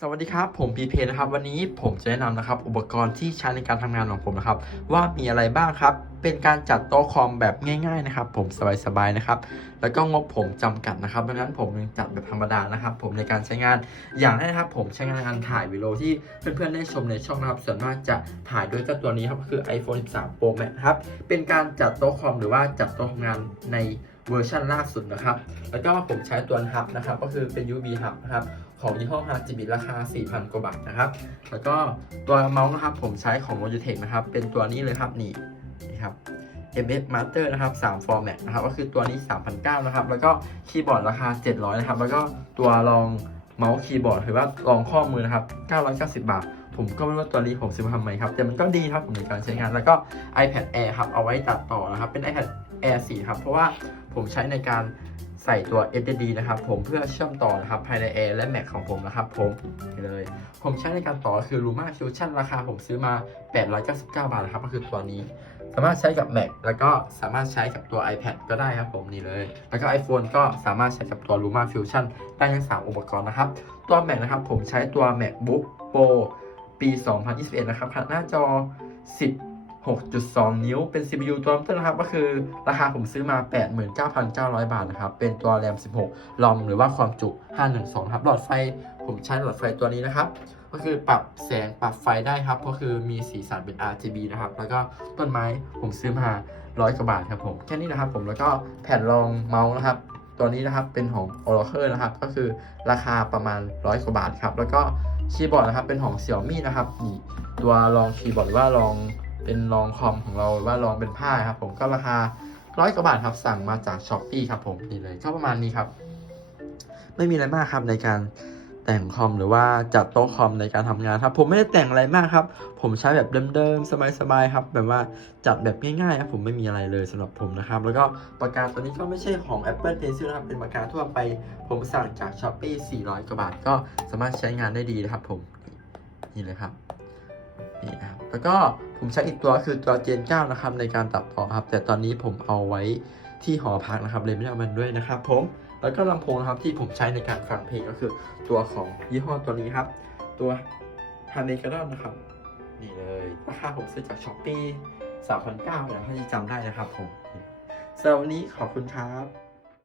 สวัสดีครับผมพีเพนะครับวันนี้ผมจะแนะนำนะครับอุปกรณ์ที่ใช้ในการทำงานของผมนะครับว่ามีอะไรบ้างครับ เป็นการจัดโต๊ะคอมแบบง่าย ๆนะครับ ผมสบายๆนะครับแล้วก็งบผมจำกัดนะครับดังนั้นผมยังจัดแบบธรรมดานะครับ ผมในการใช้งานอย่างแรกนะครับ ผมใช้งานการถ่ายวิดีโอที่เพื่อนๆได้ชมในช่องนะครับส่วนมากจะถ่ายด้วยเจ้าตัวนี้ครับคือ iPhone 13 Pro Max ครับเป็นการจัดโต๊ะคอมหรือว่าจัดโต๊ะทำงานใน เวอร์ชันล่าสุดนะครับ แล้วก็ผมใช้ตัวฮับนะครับ ก็คือเป็น UV Hub นะครับ ของยี่ห้อ HGB ราคา 4,000 กว่าบาทนะครับ แล้วก็ตัวเมาส์นะครับ ผมใช้ของ Logitech นะครับ เป็นตัวนี้เลยครับ นี่นี่ครับ MS Master นะครับ3 Format นะครับ ก็คือตัวนี้ 3,900นะครับ แล้วก็คีย์บอร์ดราคา 700 นะครับ แล้วก็ตัวรองเมาส์คีย์บอร์ดหรือว่ารองข้อมือนะครับ 990 บาท ผมก็ไม่รู้ว่าตัวนี้ผมซื้อมาทำไมครับ แต่มันก็ดีครับผมในการใช้งาน แล้วก็ iPad Air ครับ เอาไว้ตัดต่อนะครับ เป็น iPad Air 4 ครับ เพราะว่า ผมใช้ในการใส่ตัว SSD นะครับผมเพื่อเชื่อมต่อนะครับภายใน Air และ Mac ของผมนะครับผมนี่เลย ผมใช้ในการต่อคือ Luma Fusion ราคาผมซื้อมา 899 บาทนะครับก็คือตัวนี้ สามารถใช้กับ Mac แล้วก็สามารถใช้กับตัว iPad ก็ได้ครับผมนี่เลย แล้วก็ iPhone ก็สามารถใช้กับตัว Luma Fusion ได้ทั้ง 3 อุปกรณ์นะครับ ตัว Mac นะครับผมใช้ตัว MacBook Pro ปี 2021 นะครับขนาดหน้าจอ 10 6.2 นิ้วเป็น CPU ตัวเริ่มต้นนะครับ ก็คือราคาผมซื้อมา 89,900 บาทนะครับ เป็นตัว RAM 16 ROM หรือว่าความจุ 512 ครับ หลอดไฟผมใช้หลอดไฟตัวนี้นะครับ ก็คือปรับแสงปรับไฟได้ครับ ก็คือมีสีสันเป็น RGB นะครับ แล้วก็ต้นไม้ผมซื้อมา 100 กว่าบาทครับผม แค่นี้นะครับผม แล้วก็แผ่นรองเมาส์นะครับตัวนี้นะครับเป็นของ Oracle นะครับ ก็คือราคาประมาณ100กว่าบาทครับ แล้วก็คีย์บอร์ดนะครับเป็นของ Xiaomi นะครับนี่ตัวรองคีย์บอร์ดหรือว่ารอง เป็นรองคอมของเราว่ารองเป็นผ้าครับ ผมก็ราคาร้อยกว่าบาทครับสั่งมาจากช้อปปีครับผมนี่เลยก็ประมาณนี้ครับ ไม่มีอะไรมากครับในการแต่งคอมหรือว่าจัดโต๊ะคอมในการทำงานครับ ผมไม่ได้แต่งอะไรมากครับ ผมใช้แบบเดิมๆสบายๆครับ แบบว่าจัดแบบง่ายๆครับผมไม่มีอะไรเลยสำหรับผมนะครับ แล้วก็ปากกาตัวนี้ก็ไม่ใช่ของ Apple Pencil นะครับเป็นปากกาทั่วไป ผมสั่งจาก s h อ p e e 400 กว่าบาท ก็สามารถใช้งานได้ดีนะครับผมนี่เลยครับ นี่ครับแล้วก็ผมใช้อีกตัวคือตัว Gen 9นะครับในการตัดต่อครับ แต่ตอนนี้ผมเอาไว้ที่หอพักนะครับเลยไม่เอามันด้วยนะครับ ผมแล้วก็ลำโพงนะครับที่ผมใช้ในการฟังเพลงก็คือตัวของยี่ห้อตัวนี้ครับ ตัว h a n e k a d o n นนะครับ นี่เลยราคาผมซื้อจาก s h อ p e e 3,900นะถ้าที่จำได้นะครับผมสำหรับวันนี้ขอบคุณครับ